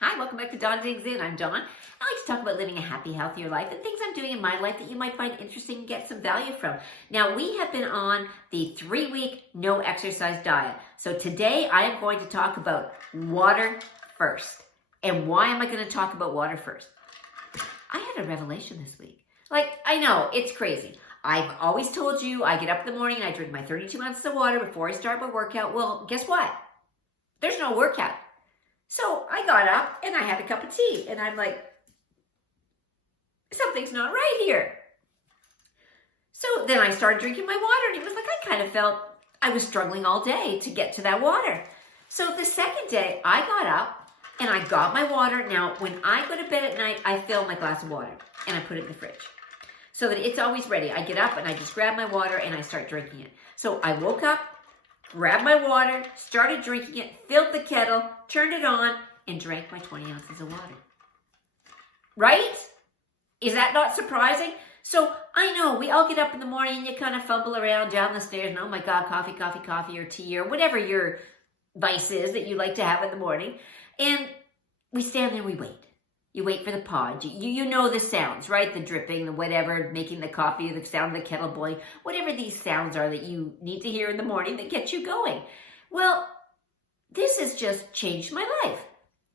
Hi, welcome back to Dawn Digs In. I'm Dawn. I like to talk about living a happy, healthier life and things I'm doing in my life that you might find interesting and get some value from. Now, we have been on the 3-week no exercise diet. So today I am going to talk about water first. And why am I going to talk about water first? I had a revelation this week. I know, it's crazy. I've always told you I get up in the morning and I drink my 32 ounces of water before I start my workout. Well, guess what? There's no workout. So I got up and I had a cup of tea and I'm like, something's not right here. So then I started drinking my water and it was like I kind of felt I was struggling all day to get to that water. So the second day I got up and I got my water. Now, when I go to bed at night, I fill my glass of water and I put it in the fridge so that it's always ready. I get up and I just grab my water and I start drinking it. So I woke up, grabbed my water, started drinking it, filled the kettle, turned it on, and drank my 20 ounces of water. Right? Is that not surprising? So I know we all get up in the morning and you kind of fumble around down the stairs and oh my God, coffee, or tea, or whatever your vice is that you like to have in the morning. And we stand there, we wait. You wait for the pod. You know the sounds, right? The dripping, the whatever, making the coffee, the sound of the kettle boiling, whatever these sounds are that you need to hear in the morning that get you going. Well, this has just changed my life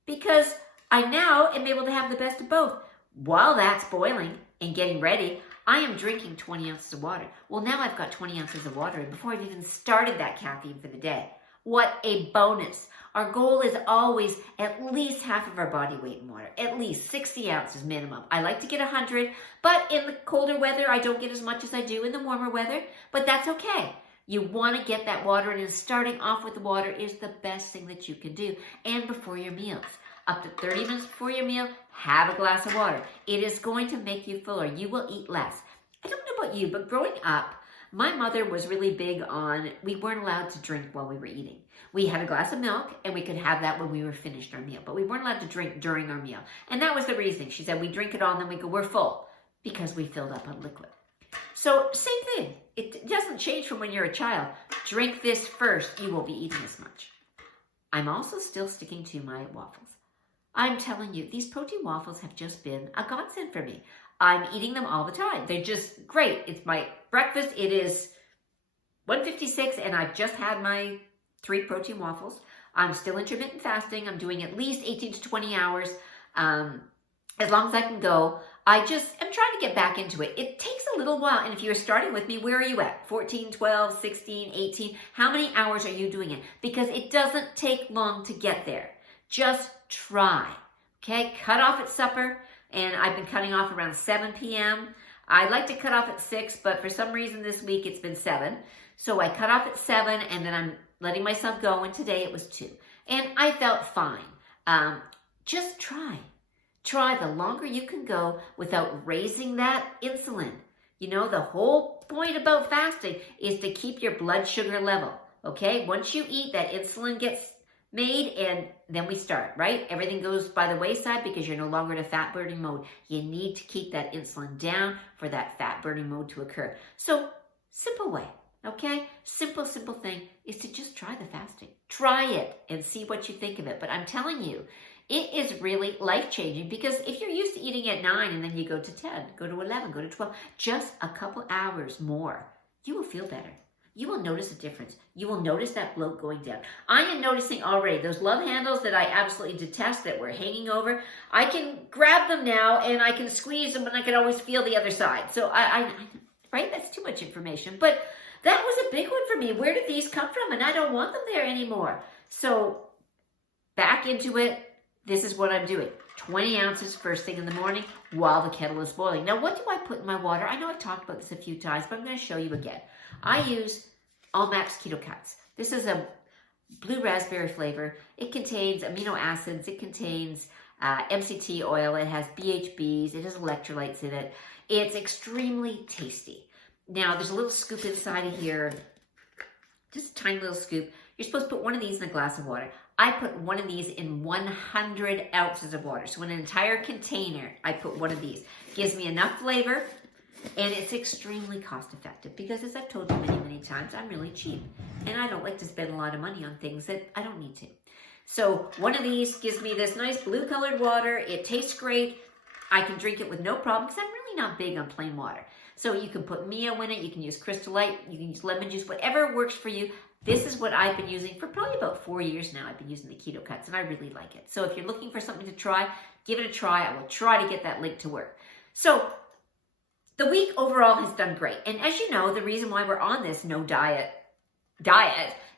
because I now am able to have the best of both. While that's boiling and getting ready, I am drinking 20 ounces of water. Well, now I've got 20 ounces of water before I've even started that caffeine for the day. What a bonus. Our goal is always at least half of our body weight in water, at least 60 ounces minimum. I like to get 100, but in the colder weather, I don't get as much as I do in the warmer weather, but that's okay. You want to get that water in, and starting off with the water is the best thing that you can do. And before your meals, up to 30 minutes before your meal, have a glass of water. It is going to make you fuller. You will eat less. I don't know about you, but growing up, my mother was really big on, we weren't allowed to drink while we were eating. We had a glass of milk and we could have that when we were finished our meal, but we weren't allowed to drink during our meal. And that was the reason. She said, we drink it all and then we go, we're full because we filled up on liquid. So same thing. It doesn't change from when you're a child. Drink this first. You won't be eating as much. I'm also still sticking to my waffles. I'm telling you, these protein waffles have just been a godsend for me. I'm eating them all the time. They're just great. It's my breakfast. It is 1:56 and I've just had my 3 protein waffles. I'm still intermittent fasting. I'm doing at least 18 to 20 hours as long as I can go. I just am trying to get back into it. It takes a little while. And if you're starting with me, where are you at? 14, 12, 16, 18? How many hours are you doing it? Because it doesn't take long to get there. Just try. Okay? Cut off at supper. And I've been cutting off around 7 p.m. I like to cut off at 6, but for some reason this week it's been 7. So I cut off at 7 and then I'm letting myself go, and today it was 2. And I felt fine. Just try. Try the longer you can go without raising that insulin. You know, the whole point about fasting is to keep your blood sugar level, okay? Once you eat, that insulin gets made and then we start, right? Everything goes by the wayside because you're no longer in a fat burning mode. You need to keep that insulin down for that fat burning mode to occur. So, simple way. Okay? Simple thing is to just try the fasting. Try it and see what you think of it. But I'm telling you, it is really life-changing because if you're used to eating at 9 and then you go to 10, go to 11, go to 12, just a couple hours more, you will feel better. You will notice a difference. You will notice that bloat going down. I am noticing already those love handles that I absolutely detest that were hanging over. I can grab them now and I can squeeze them and I can always feel the other side. So right? That's too much information. But that was a big one for me. Where did these come from? And I don't want them there anymore. So back into it. This is what I'm doing. 20 ounces first thing in the morning while the kettle is boiling. Now, what do I put in my water? I know I've talked about this a few times, but I'm going to show you again. I use All-Max Keto Cuts. This is a blue raspberry flavor. It contains amino acids. It contains MCT oil. It has BHBs. It has electrolytes in it. It's extremely tasty. Now, there's a little scoop inside of here, just a tiny little scoop. You're supposed to put one of these in a glass of water. I put one of these in 100 ounces of water. So in an entire container, I put one of these. Gives me enough flavor, and it's extremely cost effective because, as I've told you many times, I'm really cheap. And I don't like to spend a lot of money on things that I don't need to. So one of these gives me this nice blue colored water. It tastes great. I can drink it with no problem because I'm really not big on plain water. So you can put Mio in it. You can use Crystal Light. You can use lemon juice, whatever works for you. This is what I've been using for probably about 4 years now. I've been using the Keto Cuts, and I really like it. So if you're looking for something to try, give it a try. I will try to get that link to work. So the week overall has done great. And as you know, the reason why we're on this no diet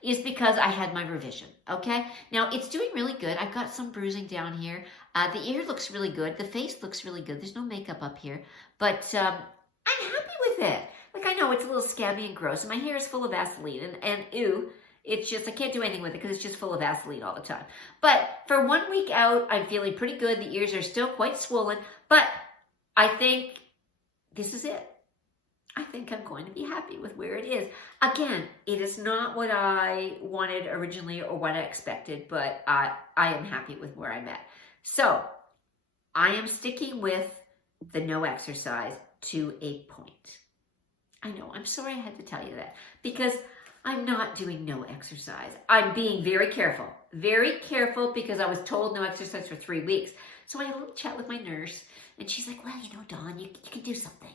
is because I had my revision, okay? Now, it's doing really good. I've got some bruising down here. The ear looks really good. The face looks really good. There's no makeup up here. But I'm happy with it. Like, I know it's a little scabby and gross, and my hair is full of Vaseline, and ew, it's just, I can't do anything with it because it's just full of Vaseline all the time. But for 1 week out, I'm feeling pretty good. The ears are still quite swollen, but I think this is it. I think I'm going to be happy with where it is. Again, it is not what I wanted originally or what I expected, but I am happy with where I'm at. So I am sticking with the no exercise to a point. I know, I'm sorry I had to tell you that because I'm not doing no exercise. I'm being very careful because I was told no exercise for 3 weeks. So I had a little chat with my nurse and she's like, well, you know, Dawn, you can do something.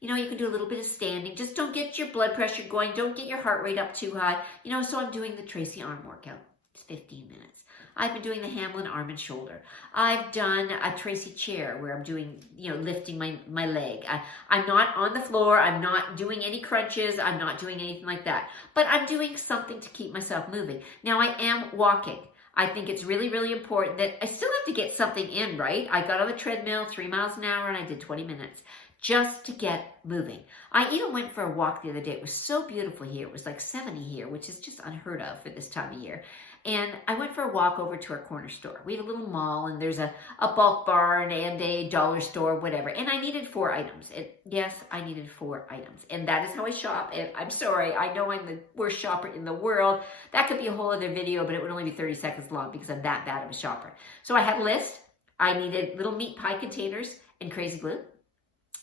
You know, you can do a little bit of standing. Just don't get your blood pressure going. Don't get your heart rate up too high. You know, so I'm doing the Tracy arm workout. It's 15 minutes. I've been doing the Hamelin arm and shoulder. I've done a Tracy chair where I'm doing, you know, lifting my leg. I'm not on the floor. I'm not doing any crunches. I'm not doing anything like that. But I'm doing something to keep myself moving. Now, I am walking. I think it's really, really important that I still have to get something in, right? I got on the treadmill 3 miles an hour and I did 20 minutes. Just to get moving. I even went for a walk the other day. It was so beautiful here. It was like 70 here, which is just unheard of for this time of year. And I went for a walk over to our corner store. We have a little mall and there's a bulk barn and a dollar store, whatever. And I needed 4 items. Yes, I needed 4 items. And that is how I shop. And I'm sorry, I know I'm the worst shopper in the world. That could be a whole other video, but it would only be 30 seconds long because I'm that bad of a shopper. So I had a list. I needed little meat pie containers and crazy glue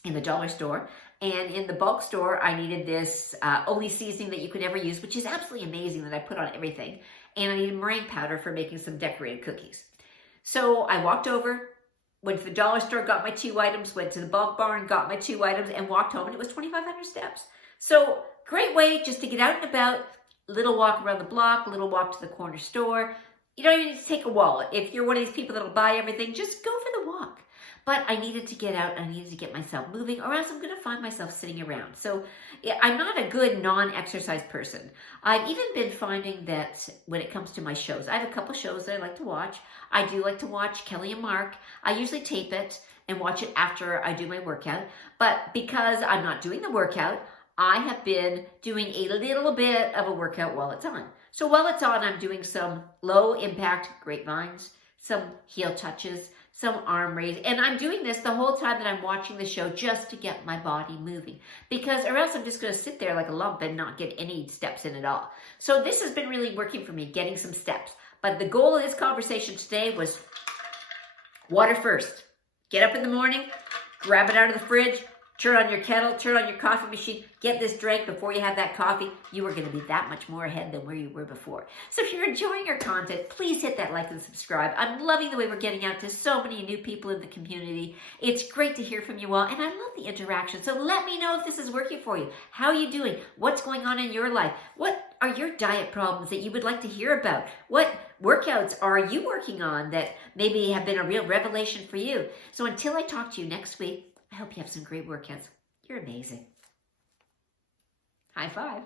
in the dollar store, and in the bulk store I needed this only seasoning that you could ever use, which is absolutely amazing that I put on everything, and I needed meringue powder for making some decorated cookies. So I walked over, went to the dollar store, got my 2 items, went to the bulk barn, got my 2 items, and walked home, and it was 2,500 steps. So great way just to get out and about, little walk around the block, little walk to the corner store. You don't even need to take a wallet. If you're one of these people that'll buy everything, just go for the walk. But I needed to get out, I needed to get myself moving, or else I'm going to find myself sitting around. So I'm not a good non-exercise person. I've even been finding that when it comes to my shows, I have a couple shows that I like to watch. I do like to watch Kelly and Mark. I usually tape it and watch it after I do my workout. But because I'm not doing the workout, I have been doing a little bit of a workout while it's on. So while it's on, I'm doing some low impact grapevines, some heel touches, some arm raise, and I'm doing this the whole time that I'm watching the show just to get my body moving, because or else I'm just going to sit there like a lump and not get any steps in at all. So this has been really working for me, getting some steps. But the goal of this conversation today was water first. Get up in the morning, grab it out of the fridge, turn on your kettle, turn on your coffee machine, get this drink before you have that coffee. You are going to be that much more ahead than where you were before. So if you're enjoying our content, please hit that like and subscribe. I'm loving the way we're getting out to so many new people in the community. It's great to hear from you all, and I love the interaction. So let me know if this is working for you. How are you doing? What's going on in your life? What are your diet problems that you would like to hear about? What workouts are you working on that maybe have been a real revelation for you? So until I talk to you next week, I hope you have some great workouts. You're amazing. High five.